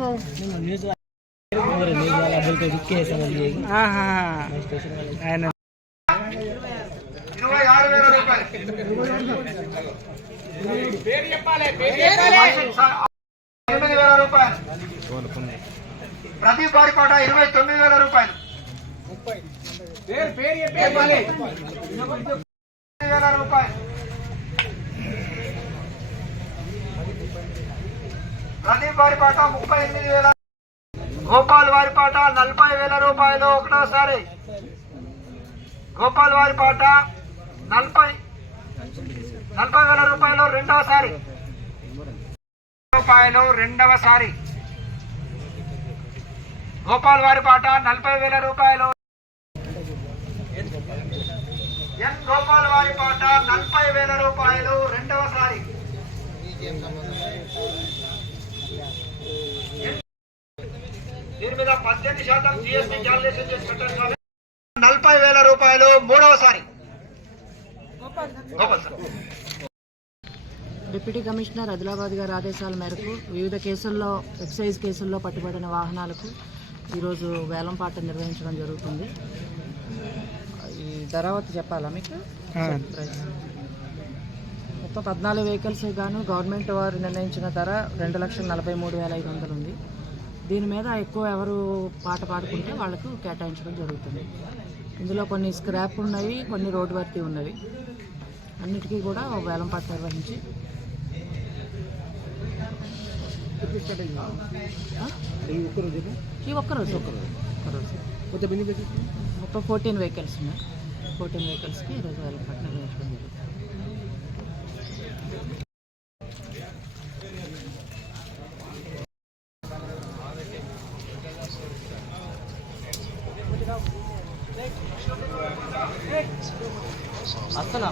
Road మీద ఆయన 26,000 రూపాయలు పేరు చెప్పాలి 8,000 రూపాయలు ప్రతి పారిపాట 29,000 రూపాయలు పేరు చెప్పాలి 29,000 రూపాయలు ప్రతి పారిపాట 38,000 గోపాల్ వారిపాట 40,000 రూపాయలు ఒకటోసారి గోపాల్ వారిపాట 40,000 రూపాయలు రెండవసారి రెండవసారి గోపాల్ వారిపాట 40,000 రూపాయలు ఎన్ గోపాల్ వారిపాట 40,000 రూపాయలు రెండవసారి దీని మీద 18% GST క్యాలిక్యులేషన్ చేసి పెట్టాలి 40,000 రూపాయలు మూడవసారి డిప్యూటీ కమిషనర్ ఆదిలాబాద్ గారి ఆదేశాల మేరకు వివిధ కేసుల్లో ఎక్సైజ్ కేసుల్లో పట్టుబడిన వాహనాలకు ఈరోజు వేలంపాట నిర్వహించడం జరుగుతుంది. ఈ ధరావతి చెప్పాలా మీకు? మొత్తం 14 వెహికల్స్ గాను గవర్నమెంట్ వారు నిర్ణయించిన ధర 2,43,500 ఉంది. దీని మీద ఎక్కువ ఎవరు పాట పాడుకుంటే వాళ్లకు కేటాయించడం జరుగుతుంది. ఇందులో కొన్ని స్క్రాప్ ఉన్నాయి, కొన్ని రోడ్డు వర్తి ఉన్నవి. అన్నిటికీ కూడా వేలంపాట నిర్వహించి ఈ ఒక్కరోజు మొత్తం 14 వెహికల్స్ ఉన్నాయి. 14 వెహికల్స్కి ఈరోజు వేలంపాట నిర్వహించడం జరుగుతుంది. అసలు